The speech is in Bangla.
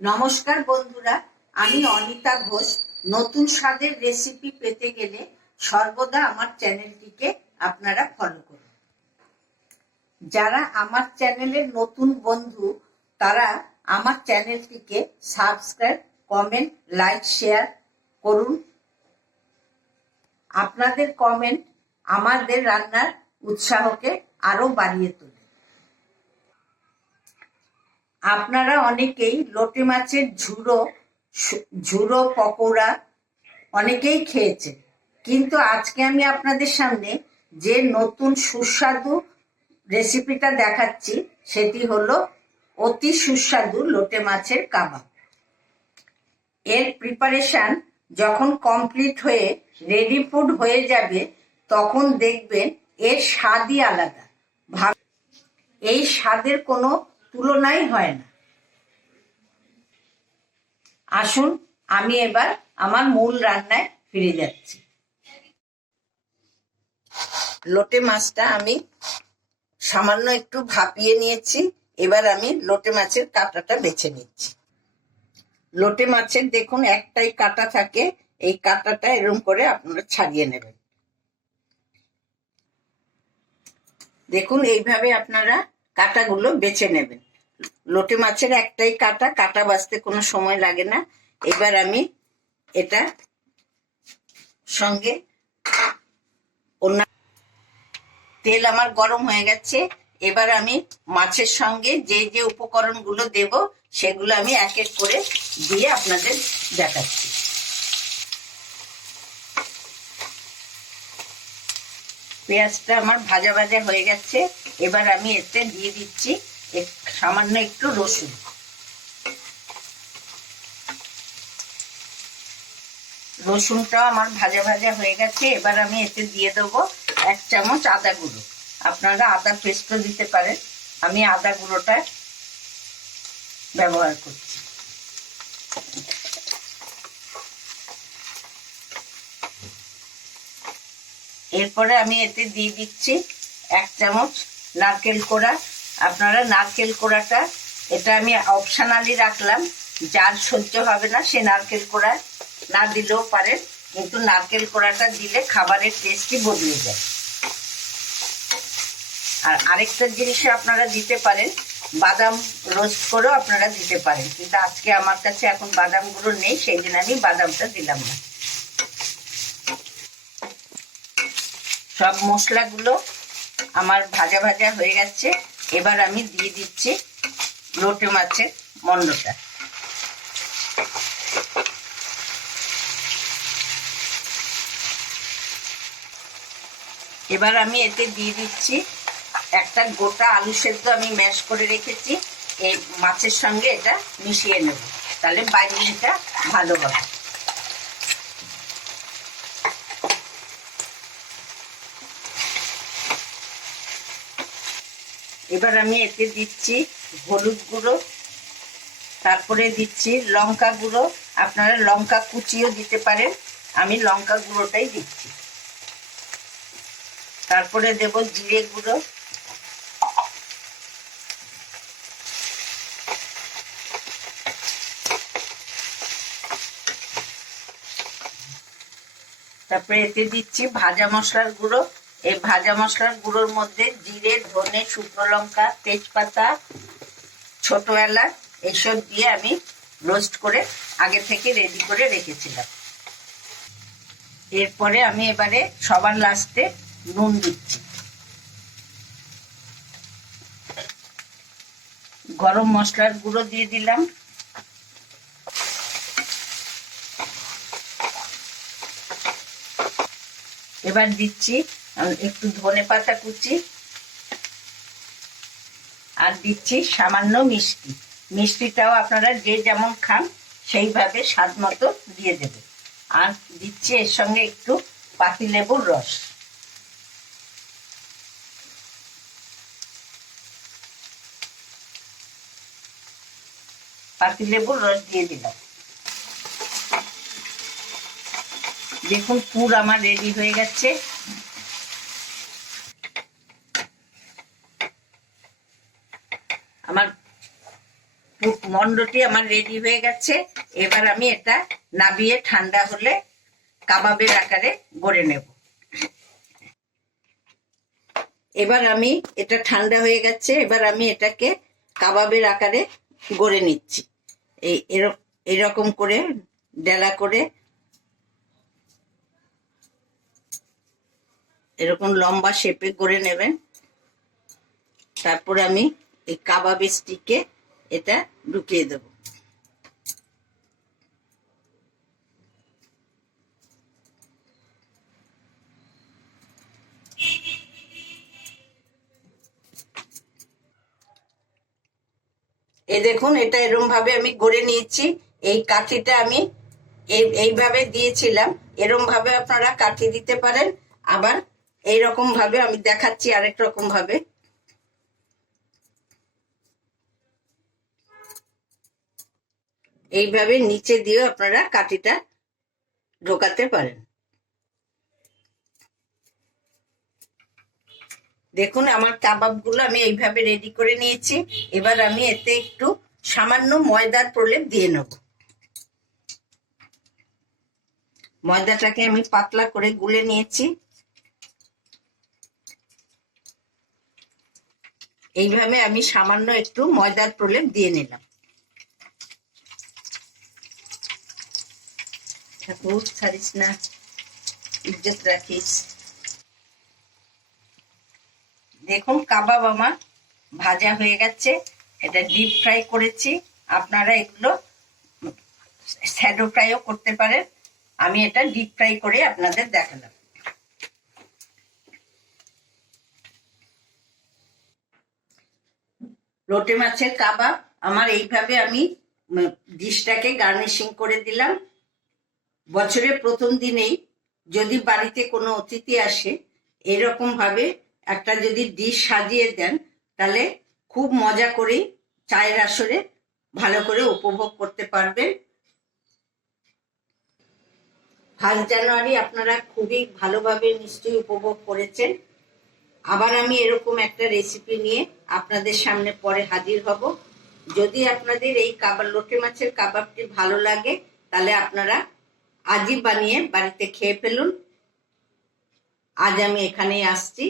নমস্কার বন্ধুরা, আমি অনিতা ঘোষ। নতুন স্বাদের রেসিপি পেতে গেলে সর্বদা আমার চ্যানেলটিকে আপনারা ফলো করুন। যারা আমার চ্যানেলের নতুন বন্ধু, তারা আমার চ্যানেলটিকে সাবস্ক্রাইব কমেন্ট লাইক শেয়ার করুন। আপনাদের কমেন্ট আমাদের রান্নার উৎসাহকে আরও বাড়িয়ে তোলে। আপনারা অনেকেই লোটে মাছের ঝুড়ো ঝুড়ো পকোড়া অনেকেই খেয়েছেন। কিন্তু আজকে আমি আপনাদের সামনে যে নতুন সুস্বাদু রেসিপিটা দেখাচ্ছি, সেটি হলো অতি সুস্বাদু লোটে মাছের কাবাব। এর প্রিপারেশন যখন কমপ্লিট হয়ে রেডি ফুড হয়ে যাবে, তখন দেখবেন এর স্বাদই আলাদা। ভাব এই স্বাদের কোনো তুলনাই হয় না। আসুন, আমি এবার আমার মূল রান্নায় ফিরে যাচ্ছি। লোটে মাছটা আমি সামান্য একটু ভাপিয়ে নিয়েছি, এবার আমি লোটে মাছের কাঁটাটা বেছে নিচ্ছি। লোটে মাছের দেখুন, একটাই কাঁটা থাকে, এই কাঁটাটা এরম করে আপনারা ছাড়িয়ে নেবেন। দেখুন, এইভাবে আপনারা কাঁটাগুলো বেছে নেবেন। লোটে মাছের একটাই কাঁটা কাঁটা বাঁচতে কোনো সময় লাগে না। এবার আমি এটা সঙ্গে অন্য তেল আমার গরম হয়ে গেছে। এবার আমি মাছের সঙ্গে যে যে উপকরণগুলো দেব, সেগুলো আমি এক এক করে দিয়ে আপনাদের দেখাচ্ছি। পেঁয়াজটা আমার ভাজা ভাজা হয়ে গেছে। এবার আমি এতে দিয়ে দিচ্ছি সামান্য একটু রসুন। রসুনটাও আমার ভাজা ভাজা হয়ে গেছে। এবার আমি এতে দিয়ে দেবো এক চামচ আদা গুঁড়ো। আপনারা আদা পেস্টও দিতে পারেন। আমি আদা গুঁড়োটা ব্যবহার করছি। এরপরে আমি এতে দিয়ে দিচ্ছি এক চামচ নারকেল কোড়া। আপনারা নারকেল কোড়াটা, এটা আমি অপশনালি রাখলাম, যার সহ্য হবে না সে নারকেল কোড়া না দিলেও পারেন কিন্তু নারকেল কোড়াটা দিলে খাবারের টেস্টই বদলে যায়। আর আরেকটা জিনিসে আপনারা দিতে পারেন, বাদাম রোস্ট করেও আপনারা দিতে পারেন, কিন্তু আজকে আমার কাছে এখন বাদামগুলো নেই, সেই জন্য আমি বাদামটা দিলাম না। সব মশলাগুলো আমার ভাজা ভাজা হয়ে গেছে। এবার আমি দিয়ে দিচ্ছি লোটে মাছের মন্ডটা এবার আমি এতে দিয়ে দিচ্ছি একটা গোটা আলু সেদ্ধ আমি ম্যাশ করে রেখেছি। এই মাছের সঙ্গে এটা মিশিয়ে নেব। তাহলে বাইন্ডিংটা ভালো হবে। এবার আমি এতে দিচ্ছি হলুদ গুঁড়ো, তারপরে দিচ্ছি লঙ্কা গুঁড়ো। আপনারা লঙ্কা কুচিও দিতে পারেন, আমি লঙ্কা গুঁড়োটাই দিচ্ছি। তারপরে দেব জিরে গুঁড়ো। তারপরে এতে দিচ্ছি ভাজা মশলার গুঁড়ো। এই ভাজা মশলার গুঁড়োর মধ্যে জিরে, ধনে, শুকনো লঙ্কা, তেজপাতা, ছোট এলাচ এইসব দিয়ে আমি রোস্ট করে আগে থেকে রেডি করে রেখেছিলাম। এরপরে আমি এবারে সবার লাস্টে নুন দিচ্ছি। গরম মশলার গুঁড়ো দিয়ে দিলাম। এবার দিচ্ছি একটু ধনে পাতা কুচি আর দিচ্ছি সামান্য মিষ্টি। মিষ্টিটাও আপনারা যে যেমন খান, সেইভাবে স্বাদ মতো দিয়ে দেবে। আর দিচ্ছি এর সঙ্গে একটু পাতিলেবুর রস। পাতিলেবুর রস দিয়ে দিলাম। দেখুন পুর আমার রেডি হয়ে গেছে আমার পুট- মন্ডটি আমার রেডি হয়ে গেছে। এবার আমি এটা নাবিয়ে ঠান্ডা হলে কাবাবের আকারে গড়ে নেব। এবার আমি এটা ঠান্ডা হয়ে গেছে, এবার আমি এটাকে কাবাবের আকারে গড়ে নিচ্ছি। এই এরক- এরকম করে ডেলা করে এরকম লম্বা শেপে গড়ে নেবেন। তারপরে আমি এই কাবাবের স্টিকে এটা ঢুকিয়ে দেব। এই দেখুন, এটা এরকম ভাবে আমি গড়ে নিয়েছি। এই কাঠিটা আমি এই এইভাবে দিয়েছিলাম। এরকম ভাবে আপনারা কাঠি দিতে পারেন। আবার এই রকম ভাবে আমি দেখাচ্ছি আরেক রকম ভাবে এইভাবে নিচে দিয়েও আপনারা কাঠিটা ঢোকাতে পারেন। দেখুন, আমার কাবাবগুলো আমি এইভাবে রেডি করে নিয়েছি। এবার আমি এতে একটু সামান্য ময়দার প্রলেপ দিয়ে নেব। ময়দাটাকে আমি পাতলা করে গুলে নিয়েছি। এইভাবে আমি সামান্য একটু ময়দার প্রলেপ দিয়ে নিলাম। ঠাকুর ছাড়িস না। ইজ্জত রাখিস। দেখুন, কাবাব আমার ভাজা হয়ে গেছে। এটা ডিপ ফ্রাই করেছি। আপনারা এগুলো স্যাডো ফ্রাইও করতে পারেন। আমি এটা ডিপ ফ্রাই করে আপনাদের দেখালাম। লোটে মাছের কাবাব, আমার এইভাবে আমি ডিশটাকে গার্নিশিং করে দিলাম। বছরের প্রথম দিনেই যদি বাড়িতে কোনো অতিথি আসে, এরকম ভাবে একটা যদি ডিশ সাজিয়ে দেন, তাহলে খুব মজা করে চায়ের আসরে ভালো করে উপভোগ করতে পারবেন। ফার্স্ট জানুয়ারি আপনারা খুবই ভালোভাবে নিশ্চয়ই উপভোগ করেছেন। আবার আমি এরকম একটা রেসিপি নিয়ে আপনাদের সামনে পরে হাজির হব। যদি আপনাদের এই কাবাব, লোটে মাছের কাবাবটি ভালো লাগে, তাহলে আপনারা আজই বানিয়ে বাড়িতে খেয়ে ফেলুন। আজ আমি এখানেই আসছি।